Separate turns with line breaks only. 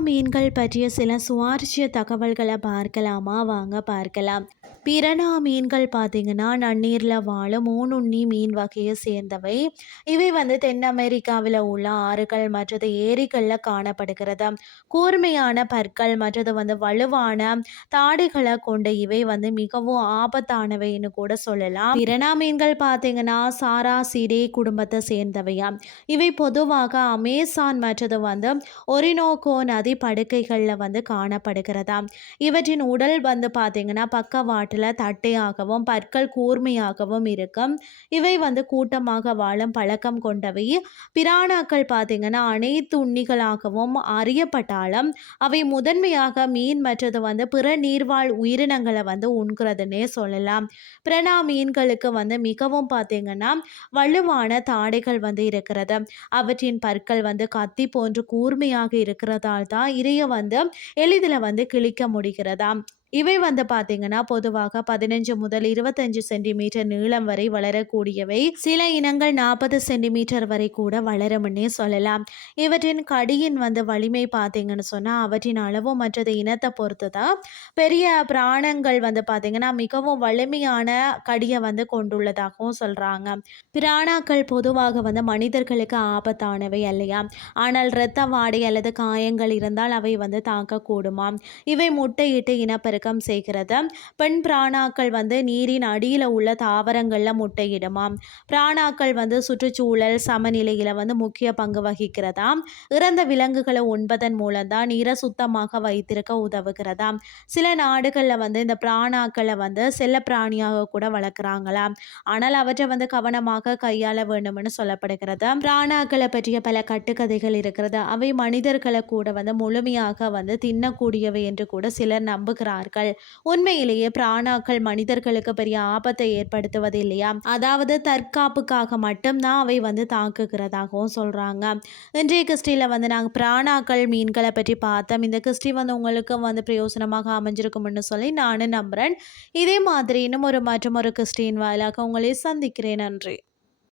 மீன்கள் பற்றிய சில சுவாரஸ்ய தகவல்களை பார்க்கலாமா? வாங்க பார்க்கலாம். பிரணா மீன்கள் பார்த்தீங்கன்னா நன்னீரில் வாழும் ஊனுண்ணி மீன் வகையை சேர்ந்தவை. இவை வந்து தென் அமெரிக்காவில் உள்ள ஆறுகள் மற்றது ஏரிகளில் காணப்படுகிறது. கூர்மையான பற்கள் மற்றது வந்து வலுவான தாடைகளை கொண்ட இவை வந்து மிகவும் ஆபத்தானவைன்னு கூட சொல்லலாம். பிரணா மீன்கள் பார்த்தீங்கன்னா சாராசிடே குடும்பத்தை சேர்ந்தவையா? இவை பொதுவாக அமேசான் மற்றது வந்து ஒரினோகோ நதி படுக்கைகளில் வந்து காணப்படுகிறதா? இவற்றின் உடல் வந்து பார்த்தீங்கன்னா பக்கவாட்டில் தட்டையாகவும் பற்கள் கூர்மையாகவும் இருக்கும். இவை வந்து கூட்டமாக வாழும் பழக்கம் கொண்டவை. பிராணாக்கள் பார்த்தீங்கன்னா அனைத்து உண்ணிகளாகவும் அறியப்பட்டாலும் அவை முதன்மையாக மீன் மற்றது வந்து பிற நீர்வாழ் உயிரினங்களை வந்து உண்கிறதுனே சொல்லலாம். பிரணா மீன்களுக்கு வந்து மிகவும் பார்த்தீங்கன்னா வலுவான தாடைகள் வந்து இருக்கிறது. அவற்றின் பற்கள் வந்து கத்தி போன்று கூர்மையாக இருக்கிறதால் தான் இறைய வந்து எளிதில் வந்து கிழிக்க முடிகிறதாம். இவை வந்து பார்த்தீங்கன்னா பொதுவாக பதினஞ்சு முதல் இருபத்தஞ்சு சென்டிமீட்டர் நீளம் வரை வளரக்கூடியவை. சில இனங்கள் நாற்பது சென்டிமீட்டர் வரை கூட வளரும்னே சொல்லலாம். இவற்றின் கடியின் வந்து வலிமை பார்த்தீங்கன்னு சொன்னால் அவற்றின் அளவு மற்றது இனத்தை பொறுத்து தான் பெரிய பிராணங்கள் வந்து பார்த்தீங்கன்னா மிகவும் வலிமையான கடியை வந்து கொண்டுள்ளதாகவும் சொல்கிறாங்க பிராணாக்கள் பொதுவாக வந்து மனிதர்களுக்கு ஆபத்தானவை இல்லையா ஆனால் இரத்த வாடை அல்லது காயங்கள் இருந்தால் அவை வந்து தாக்கக்கூடுமாம் இவை முட்டையிட்டு இனப்பெருக்க இனப்பெருக்கம் செய்கிறது. பெண் பிராணாக்கள் வந்து நீரின் அடியில் உள்ள தாவரங்களில் முட்டையிடுமாம். பிராணாக்கள் வந்து சுற்றுச்சூழல் சமநிலையில் வந்து முக்கிய பங்கு வகிக்கிறதாம். இறந்த விலங்குகளை உண்பதன் மூலம் தான் நீரை சுத்தமாக வைத்திருக்க உதவுகிறதாம். சில நாடுகளில் வந்து இந்த பிராணாக்களை வந்து செல்ல பிராணியாக கூட வளர்க்குறாங்களாம். ஆனால் அவற்றை வந்து கவனமாக கையாள வேண்டும்னு சொல்லப்படுகிறது. பிராணாக்களை பற்றிய பல கட்டுக்கதைகள் இருக்கிறது. அவை மனிதர்களை கூட வந்து முழுமையாக வந்து தின்னக்கூடியவை என்று கூட சிலர் நம்புகிறார்கள். உண்மையிலேயே பிராணாக்கள் மனிதர்களுக்கு பெரிய ஆபத்தை ஏற்படுத்துவது இல்லையா? அதாவது தற்காப்புக்காக மட்டும் தான் அவை வந்து தாக்குகிறதாகவும் சொல்கிறாங்க இன்றைய கிறிஸ்டியில் வந்து நாங்கள் பிராணாக்கள் மீன்களை பற்றி பார்த்தோம். இந்த கிறிஸ்டி வந்து உங்களுக்கு வந்து பிரயோசனமாக அமைஞ்சிருக்கும்னு சொல்லி நானும் நம்புகிறேன் இதே மாதிரி இன்னும் ஒரு மற்றும் ஒரு கிறிஸ்டின் வாயிலாக உங்களை சந்திக்கிறேன். நன்றி.